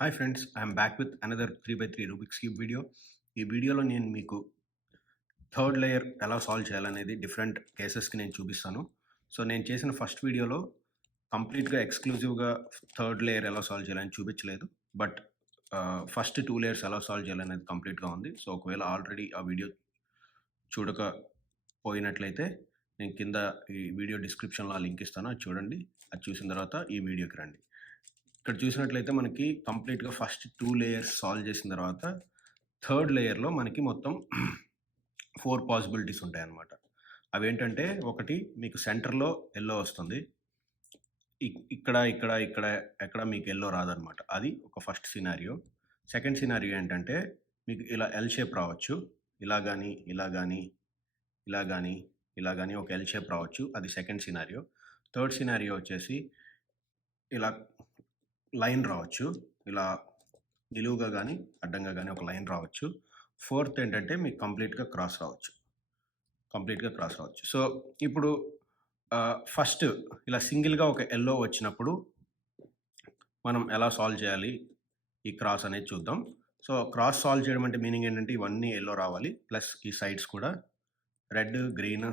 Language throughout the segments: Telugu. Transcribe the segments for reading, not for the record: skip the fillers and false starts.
Hi friends, I'm back with another 3x3 Rubik's cube video. ఈ వీడియోలో నేను మీకు థర్డ్ లేయర్ ఎలా సాల్వ్ చేయాలనేది డిఫరెంట్ కేసెస్కి నేను చూపిస్తాను. సో నేను చేసిన ఫస్ట్ వీడియోలో కంప్లీట్గా ఎక్స్క్లూజివ్గా థర్డ్ లేయర్ ఎలా సాల్వ్ చేయాలని చూపించలేదు. బట్ ఫస్ట్ 2 లేయర్స్ ఎలా సాల్వ్ చేయాలనేది కంప్లీట్గా ఉంది. సో ఒకవేళ ఆల్రెడీ ఆ వీడియో చూడకపోయినట్లయితే నేను కింద ఈ వీడియో డిస్క్రిప్షన్లో ఆ లింక్ ఇస్తాను, అది చూడండి. అది చూసిన తర్వాత ఈ వీడియోకి రండి. ఇక్కడ చూసినట్లయితే మనకి కంప్లీట్గా ఫస్ట్ 2 లేయర్స్ సాల్వ్ చేసిన తర్వాత థర్డ్ లేయర్లో మనకి మొత్తం 4 పాసిబిలిటీస్ ఉంటాయన్నమాట. అవేంటంటే, ఒకటి మీకు సెంటర్లో ఎల్లో వస్తుంది. ఇక్కడ ఇక్కడ ఇక్కడ ఎక్కడ మీకు ఎల్లో రాదనమాట. అది ఒక ఫస్ట్ సినారియో. సెకండ్ సినారియో ఏంటంటే, మీకు ఇలా ఎల్ షేప్ రావచ్చు. ఇలా కానీ ఇలా కానీ ఇలా కానీ ఇలా కానీ ఒక ఎల్ షేప్ రావచ్చు. అది సెకండ్ సినారియో. థర్డ్ సినారియో వచ్చేసి ఇలా లైన్ రావచ్చు. ఇలా నిలువుగా కానీ అడ్డంగా కానీ ఒక లైన్ రావచ్చు. ఫోర్త్ ఏంటంటే మీకు కంప్లీట్గా క్రాస్ రావచ్చు. సో ఇప్పుడు ఫస్ట్ ఇలా సింగిల్గా ఒక ఎల్లో వచ్చినప్పుడు మనం ఎలా సాల్వ్ చేయాలి ఈ క్రాస్ అనేది చూద్దాం. సో క్రాస్ సాల్వ్ చేయడం అంటే మీనింగ్ ఏంటంటే, ఇవన్నీ ఎల్లో రావాలి, ప్లస్ ఈ సైడ్స్ కూడా రెడ్, గ్రీన్,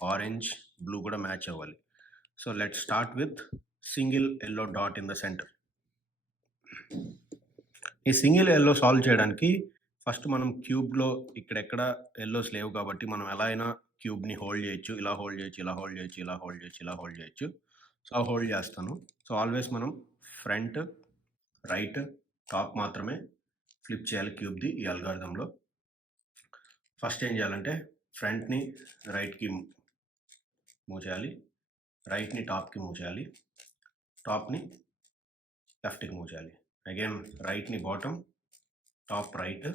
ఆరెంజ్, బ్లూ కూడా మ్యాచ్ అవ్వాలి. So let's start with single yellow dot in the centre. ఈ సింగిల్ ఎల్లో సాల్వ్ చేయడానికి ఫస్ట్ మనం క్యూబ్లో ఇక్కడెక్కడ ఎల్లోస్ లేవు కాబట్టి మనం ఎలా అయినా క్యూబ్ని హోల్డ్ చేయొచ్చు. ఇలా హోల్డ్ చేయొచ్చు, ఇలా హోల్డ్ చేయొచ్చు, ఇలా హోల్డ్ చేయొచ్చు, ఇలా హోల్డ్ చేయొచ్చు. సో హోల్డ్ చేస్తాను. సో ఆల్వేస్ మనం ఫ్రంట్, రైట్, టాప్ మాత్రమే ఫ్లిప్ చేయాలి క్యూబ్ది ఈ అల్గారిథంలో. ఫస్ట్ ఏం చేయాలంటే, ఫ్రంట్ని రైట్కి మూవ్ చేయాలి, రైట్ని టాప్కి మూవ్ చేయాలి, టాప్ని లెఫ్ట్కి మూవ్ చేయాలి. అగైన్ రైట్ని బాటమ్, టాప్ రైట్,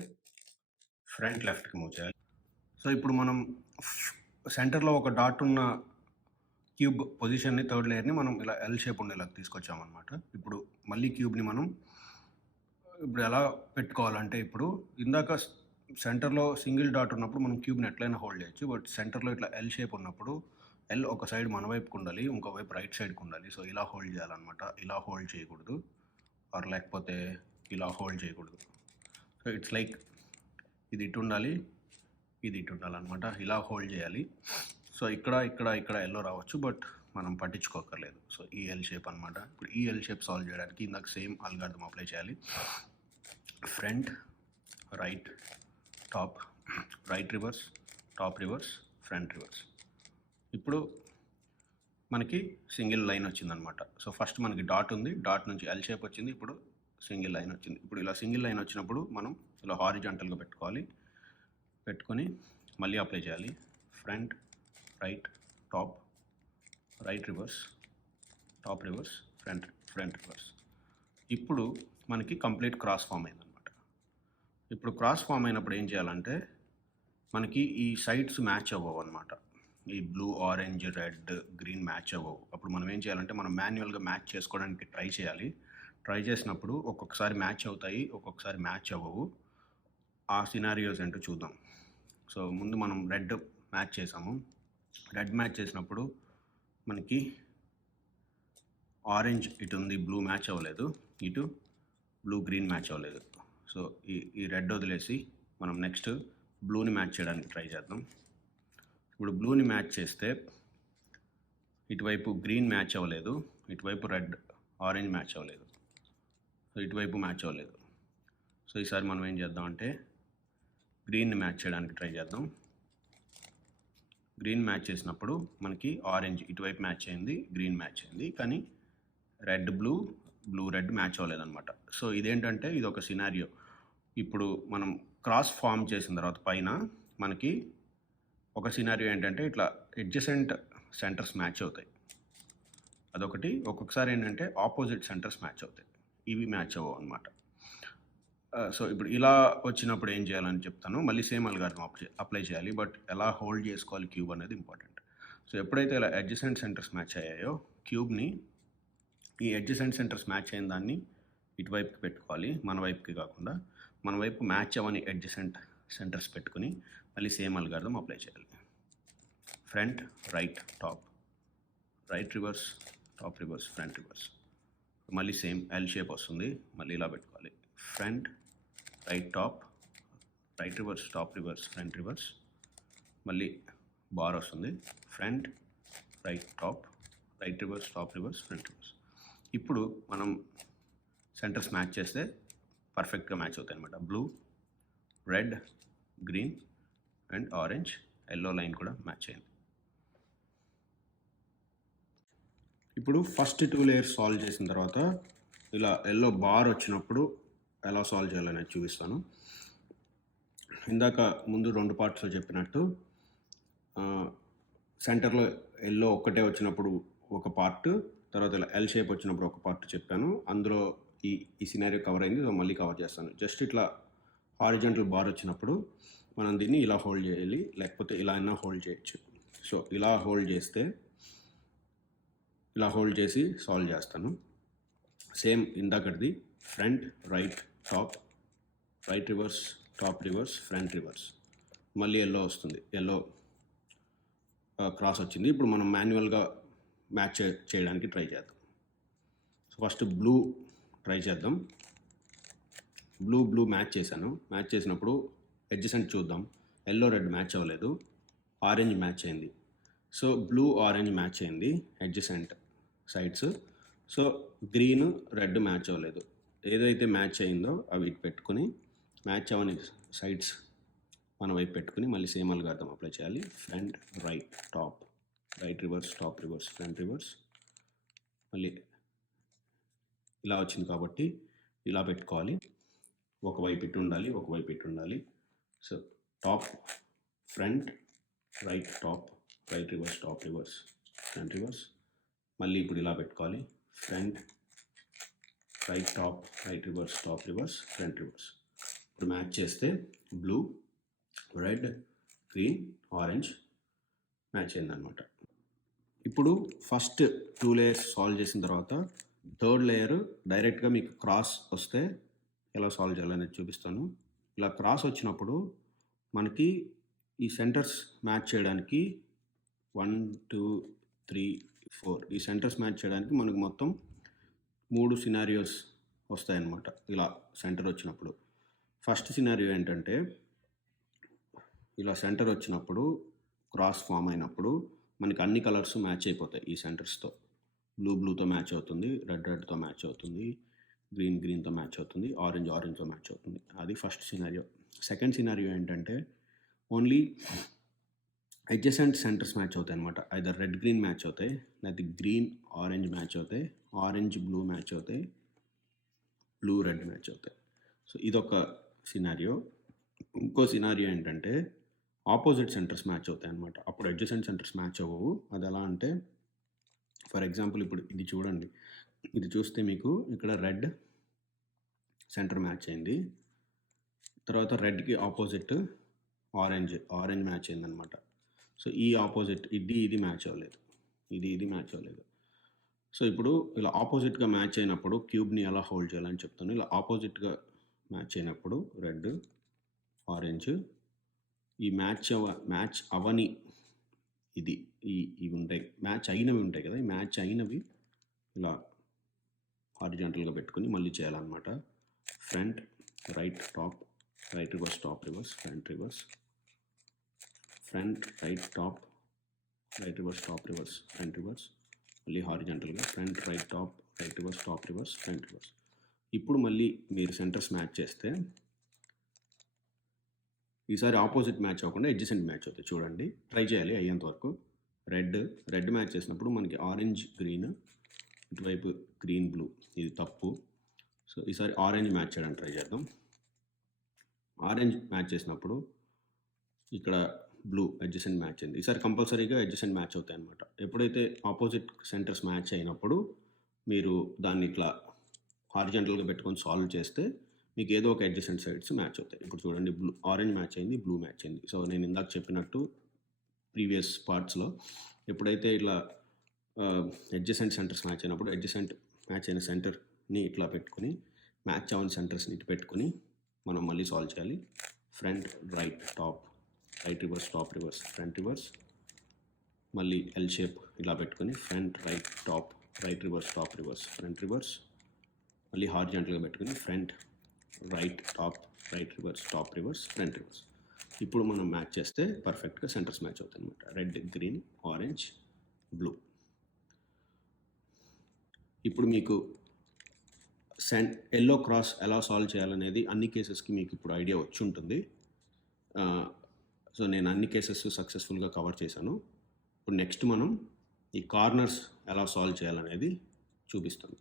ఫ్రంట్ లెఫ్ట్కి మూవ్ చేయాలి. సో ఇప్పుడు మనం సెంటర్లో ఒక డాట్ ఉన్న క్యూబ్ పొజిషన్ని, థర్డ్ లేయర్ని మనం ఇలా ఎల్ షేప్ ఉండేలా తీసుకొచ్చామన్నమాట. ఇప్పుడు మళ్ళీ క్యూబ్ని మనం ఇప్పుడు ఎలా పెట్టుకోవాలంటే, ఇప్పుడు ఇందాక సెంటర్లో సింగిల్ డాట్ ఉన్నప్పుడు మనం క్యూబ్ని ఎట్లయినా హోల్డ్ చేయొచ్చు. బట్ సెంటర్లో ఇట్లా ఎల్ షేప్ ఉన్నప్పుడు ఎల్ ఒక సైడ్ మన వైపుకు ఉండాలి, ఇంకోవైపు రైట్ సైడ్కి ఉండాలి. సో ఇలా హోల్డ్ చేయాలన్నమాట. ఇలా హోల్డ్ చేయకూడదు, ఆర్ లేకపోతే ఇలా హోల్డ్ చేయకూడదు. సో ఇట్స్ లైక్ ఇది ఇటు ఉండాలి, ఇది ఇటు ఉండాలన్నమాట. ఇలా హోల్డ్ చేయాలి. సో ఇక్కడ ఇక్కడ ఇక్కడ ఎల్లో రావచ్చు, బట్ మనం పట్టించుకోకర్లేదు. సో ఈ ఎల్ షేప్ అనమాట. ఇప్పుడు ఈ ఎల్ షేప్ సాల్వ్ చేయడానికి ఇందాక సేమ్ అల్గారిథం అప్లై చేయాలి. Front, right, top, right reverse, top reverse, front reverse. ఇప్పుడు మనకి సింగిల్ లైన్ వచ్చిందనమాట. సో ఫస్ట్ మనకి డాట్ ఉంది, డాట్ నుంచి ఎల్ షేప్ వచ్చింది, ఇప్పుడు సింగిల్ లైన్ వచ్చింది. ఇప్పుడు ఇలా సింగిల్ లైన్ వచ్చినప్పుడు మనం ఇలా హారిజాంటల్గా పెట్టుకొని మళ్ళీ అప్లై చేయాలి. Front, right, top, right reverse, top reverse, front reverse. ఇప్పుడు మనకి కంప్లీట్ క్రాస్ ఫామ్ అయిందనమాట. ఇప్పుడు క్రాస్ ఫామ్ అయినప్పుడు ఏం చేయాలంటే, మనకి ఈ సైడ్స్ మ్యాచ్ అవ్వవు అనమాట. ఈ blue, orange, red, green match అవ్వవు. అప్పుడు మనం ఏం చేయాలంటే, మనం మాన్యువల్గా మ్యాచ్ చేసుకోవడానికి ట్రై చేయాలి. ట్రై చేసినప్పుడు ఒక్కొక్కసారి మ్యాచ్ అవుతాయి, ఒక్కొక్కసారి మ్యాచ్ అవ్వవు. ఆ సినారియోస్ ఏంటో చూద్దాం. సో ముందు మనం రెడ్ మ్యాచ్ చేసాము. రెడ్ మ్యాచ్ చేసినప్పుడు మనకి ఆరెంజ్ ఇటు ఉంది, బ్లూ మ్యాచ్ అవ్వలేదు, ఇటు బ్లూ గ్రీన్ మ్యాచ్ అవ్వలేదు. సో ఈ రెడ్ వదిలేసి మనం నెక్స్ట్ బ్లూని మ్యాచ్ చేయడానికి ట్రై చేద్దాం. ఇప్పుడు బ్లూని మ్యాచ్ చేస్తే ఇటువైపు గ్రీన్ మ్యాచ్ అవ్వలేదు, ఇటువైపు రెడ్, ఆరెంజ్ మ్యాచ్ అవ్వలేదు, సో ఇటువైపు మ్యాచ్ అవ్వలేదు. సో ఈసారి మనం ఏం చేద్దాం అంటే, గ్రీన్ని మ్యాచ్ చేయడానికి ట్రై చేద్దాం. గ్రీన్ మ్యాచ్ చేసినప్పుడు మనకి ఆరెంజ్ ఇటువైపు మ్యాచ్ అయింది, గ్రీన్ మ్యాచ్ అయింది, కానీ red blue, blue red match అవ్వలేదన్నమాట. సో ఇదేంటంటే, ఇది ఒక సినారియో. ఇప్పుడు మనం క్రాస్ ఫామ్ చేసిన తర్వాత పైన మనకి ఒక సినారియో ఏంటంటే, ఇట్లా అడ్జసెంట్ సెంటర్స్ మ్యాచ్ అవుతాయి, అదొకటి. ఒక్కొక్కసారి ఏంటంటే ఆపోజిట్ సెంటర్స్ మ్యాచ్ అవుతాయి, ఇవి మ్యాచ్ అవ్వవు అనమాట. సో ఇప్పుడు ఇలా వచ్చినప్పుడు ఏం చేయాలని చెప్తాను. మళ్ళీ సేమ్ అల్గారిథం అప్లై చేయాలి, బట్ ఎలా హోల్డ్ చేసుకోవాలి క్యూబ్ అనేది ఇంపార్టెంట్. సో ఎప్పుడైతే ఇలా అడ్జసెంట్ సెంటర్స్ మ్యాచ్ అయ్యాయో, క్యూబ్ని ఈ అడ్జసెంట్ సెంటర్స్ మ్యాచ్ అయిన దాన్ని ఇటువైపుకి పెట్టుకోవాలి, మన వైపుకి కాకుండా. మన వైపు మ్యాచ్ అవ్వని అడ్జసెంట్ సెంటర్స్ పెట్టుకుని మళ్ళీ సేమ్ అల్గారిథం అప్లై చేయాలి. Front, right, top, right reverse, top reverse, front reverse. మళ్ళీ సేమ్ ఎల్ షేప్ వస్తుంది. మళ్ళీ ఇలా పెట్టుకోవాలి. Front right top right reverse top reverse front reverse. మళ్ళీ బార్ వస్తుంది. Front right top right reverse top reverse front reverse. ఇప్పుడు మనం సెంటర్స్ మ్యాచ్ చేస్తే పర్ఫెక్ట్గా మ్యాచ్ అవుతాయి అనమాట. Blue, red, green and orange, yellow line కూడా మ్యాచ్ అయింది. ఇప్పుడు ఫస్ట్ 2 లేయర్స్ సాల్వ్ చేసిన తర్వాత ఇలా ఎల్లో బార్ వచ్చినప్పుడు ఎలా సాల్వ్ చేయాలనేది చూపిస్తాను. ఇందాక ముందు 2 పార్ట్స్లో చెప్పినట్టు సెంటర్లో ఎల్లో ఒక్కటే వచ్చినప్పుడు ఒక పార్ట్, తర్వాత ఇలా ఎల్ షేప్ వచ్చినప్పుడు ఒక పార్ట్ చెప్పాను. అందులో ఈ సినారియో కవర్ అయింది. మళ్ళీ కవర్ చేస్తాను. జస్ట్ ఇట్లా హారిజంటల్ బార్ వచ్చినప్పుడు మనం దీన్ని ఇలా హోల్డ్ చేయాలి, లేకపోతే ఇలా అయినా హోల్డ్ చేయొచ్చు. సో ఇలా హోల్డ్ చేస్తే ఇలా హోల్డ్ చేసి సాల్వ్ చేస్తాను. సేమ్ ఇందాకటిది front right top right reverse top reverse front reverse. మళ్ళీ ఎల్లో వస్తుంది, ఎల్లో క్రాస్ వచ్చింది. ఇప్పుడు మనం మాన్యువల్గా మ్యాచ్ చేయడానికి ట్రై చేద్దాం. సో ఫస్ట్ బ్లూ ట్రై చేద్దాం. బ్లూ మ్యాచ్ చేశాను. మ్యాచ్ చేసినప్పుడు అడ్జసెంట్ చూద్దాం. ఎల్లో రెడ్ మ్యాచ్ అవ్వలేదు, ఆరెంజ్ మ్యాచ్ అయింది. సో బ్లూ ఆరెంజ్ మ్యాచ్ అయింది adjacent sides. So green red match అవ్వలేదు. ఏదైతే మ్యాచ్ అయిందో అవి పెట్టుకుని మ్యాచ్ అవ్వని సైడ్స్ మన వైపు పెట్టుకుని మళ్ళీ సేమ్ అల్గారిథం అప్లై చేయాలి. Front right top right reverse top reverse front reverse. మళ్ళీ ఇలా వచ్చింది కాబట్టి ఇలా పెట్టుకోవాలి. ఒకవైపు ఇటు ఉండాలి, ఒకవైపు ఇటు ఉండాలి. So top front right top right reverse top reverse front reverse. మళ్ళీ ఇప్పుడు ఇలా పెట్టుకోవాలి. Front right top right reverse top reverse front reverse. ఇప్పుడు మ్యాచ్ చేస్తే blue red green orange match అయిందనమాట. ఇప్పుడు ఫస్ట్ 2 లేయర్స్ సాల్వ్ చేసిన తర్వాత థర్డ్ లేయర్ డైరెక్ట్గా మీకు క్రాస్ వస్తే ఎలా సాల్వ్ చేయాలనేది చూపిస్తాను. ఇలా క్రాస్ వచ్చినప్పుడు మనకి ఈ సెంటర్స్ మ్యాచ్ చేయడానికి 1 2 3 4 ఈ సెంటర్స్ మ్యాచ్ చేయడానికి మనకు మొత్తం 3 సినారియోస్ వస్తాయన్నమాట. ఇలా సెంటర్ వచ్చినప్పుడు ఫస్ట్ సినారియో ఏంటంటే ఇలా సెంటర్ వచ్చినప్పుడు క్రాస్ ఫామ్ అయినప్పుడు మనకి అన్ని కలర్స్ మ్యాచ్ అయిపోతాయి. ఈ సెంటర్స్తో బ్లూతో మ్యాచ్ అవుతుంది, రెడ్తో మ్యాచ్ అవుతుంది, గ్రీన్తో మ్యాచ్ అవుతుంది, ఆరెంజ్తో మ్యాచ్ అవుతుంది. అది ఫస్ట్ సినారియో. సెకండ్ సినారియో ఏంటంటే ఓన్లీ అడ్జసెంట్ సెంటర్స్ మ్యాచ్ అవుతాయి అనమాట. ఐదర్ రెడ్ గ్రీన్ మ్యాచ్ అవుతాయి, లేకపోతే గ్రీన్ ఆరెంజ్ మ్యాచ్ అవుతాయి, ఆరెంజ్ బ్లూ మ్యాచ్ అవుతాయి, బ్లూ రెడ్ మ్యాచ్ అవుతాయి. సో ఇదొక సినారియో. ఇంకో సినారియో ఏంటంటే ఆపోజిట్ సెంటర్స్ మ్యాచ్ అవుతాయి అనమాట. అప్పుడు అడ్జసెంట్ సెంటర్స్ మ్యాచ్ అవ్వవు. అది ఎలా అంటే ఫర్ ఎగ్జాంపుల్ ఇప్పుడు ఇది చూడండి. ఇది చూస్తే మీకు ఇక్కడ రెడ్ సెంటర్ మ్యాచ్ అయింది, తర్వాత రెడ్కి ఆపోజిట్ ఆరెంజ్ మ్యాచ్ అయిందనమాట. సో ఈ ఆపోజిట్ ఇది మ్యాచ్ అవ్వలేదు, ఇది మ్యాచ్ అవ్వలేదు. సో ఇప్పుడు ఇలా ఆపోజిట్గా మ్యాచ్ అయినప్పుడు క్యూబ్ని ఎలా హోల్డ్ చేయాలని చెప్తాను. ఇలా ఆపోజిట్గా మ్యాచ్ అయినప్పుడు రెడ్ ఆరెంజ్ ఈ మ్యాచ్ అవని ఇవి ఉంటాయి, మ్యాచ్ అయినవి ఉంటాయి కదా, ఈ మ్యాచ్ అయినవి ఇలా హారిజాంటల్గా పెట్టుకుని మళ్ళీ చేయాలన్నమాట. Front right top right reverse top reverse front reverse, front right top right reverse top reverse front reverse, మళ్ళీ హారిజాంటల్గా front right top right reverse top reverse front reverse. ఇప్పుడు మళ్ళీ మీరు సెంటర్స్ మ్యాచ్ చేస్తే ఈసారి ఆపోజిట్ మ్యాచ్ అవ్వకుండా అడ్జసెంట్ మ్యాచ్ అవుతాయి. చూడండి, ట్రై చేయాలి అయ్యేంత వరకు. రెడ్ మ్యాచ్ చేసినప్పుడు మనకి ఆరెంజ్ గ్రీన్, ఇటువైపు గ్రీన్ బ్లూ, ఇది తప్పు. సో ఈసారి ఆరెంజ్ మ్యాచ్ చేయడానికి ట్రై చేద్దాం. ఆరెంజ్ మ్యాచ్ చేసినప్పుడు ఇక్కడ బ్లూ అడ్జసెంట్ మ్యాచ్ అయింది. ఈసారి కంపల్సరీగా అడ్జసెంట్ మ్యాచ్ అవుతాయి అనమాట. ఎప్పుడైతే ఆపోజిట్ సెంటర్స్ మ్యాచ్ అయినప్పుడు మీరు దాన్ని ఇట్లా హారిజాంటల్గా పెట్టుకొని సాల్వ్ చేస్తే మీకు ఏదో ఒక అడ్జసెంట్ సైడ్స్ మ్యాచ్ అవుతాయి. ఇప్పుడు చూడండి, ఆరెంజ్ మ్యాచ్ అయింది, బ్లూ మ్యాచ్ అయింది. సో నేను ఇందాక చెప్పినట్టు ప్రీవియస్ పార్ట్స్లో ఎప్పుడైతే ఇట్లా అడ్జసెంట్ సెంటర్స్ మ్యాచ్ అయినప్పుడు అడ్జసెంట్ మ్యాచ్ అయిన సెంటర్ని ఇట్లా పెట్టుకుని మ్యాచ్ అవని సెంటర్స్ని ఇటు పెట్టుకుని మనం మళ్ళీ సాల్వ్ చేయాలి. Front right top right reverse top reverse front reverse, మళ్ళీ ఎల్ షేప్ ఇలా పెట్టుకుని front right top right reverse top reverse front reverse, మళ్ళీ హారిజాంటల్గా పెట్టుకుని front, right, top, right reverse, top reverse, front reverse. ఇప్పుడు మనం మ్యాచ్ చేస్తే పర్ఫెక్ట్గా సెంటర్స్ మ్యాచ్ అవుతాయి అనమాట. Red, green, orange, blue. ఇప్పుడు మీకు ఎల్లో క్రాస్ ఎలా సాల్వ్ చేయాలనేది అన్ని కేసెస్కి మీకు ఇప్పుడు ఐడియా వచ్చి ఉంటుంది. సో నేను అన్ని కేసెస్ సక్సెస్ఫుల్గా కవర్ చేశాను. ఇప్పుడు నెక్స్ట్ మనం ఈ కార్నర్స్ ఎలా సాల్వ్ చేయాలనేది చూపిస్తాను.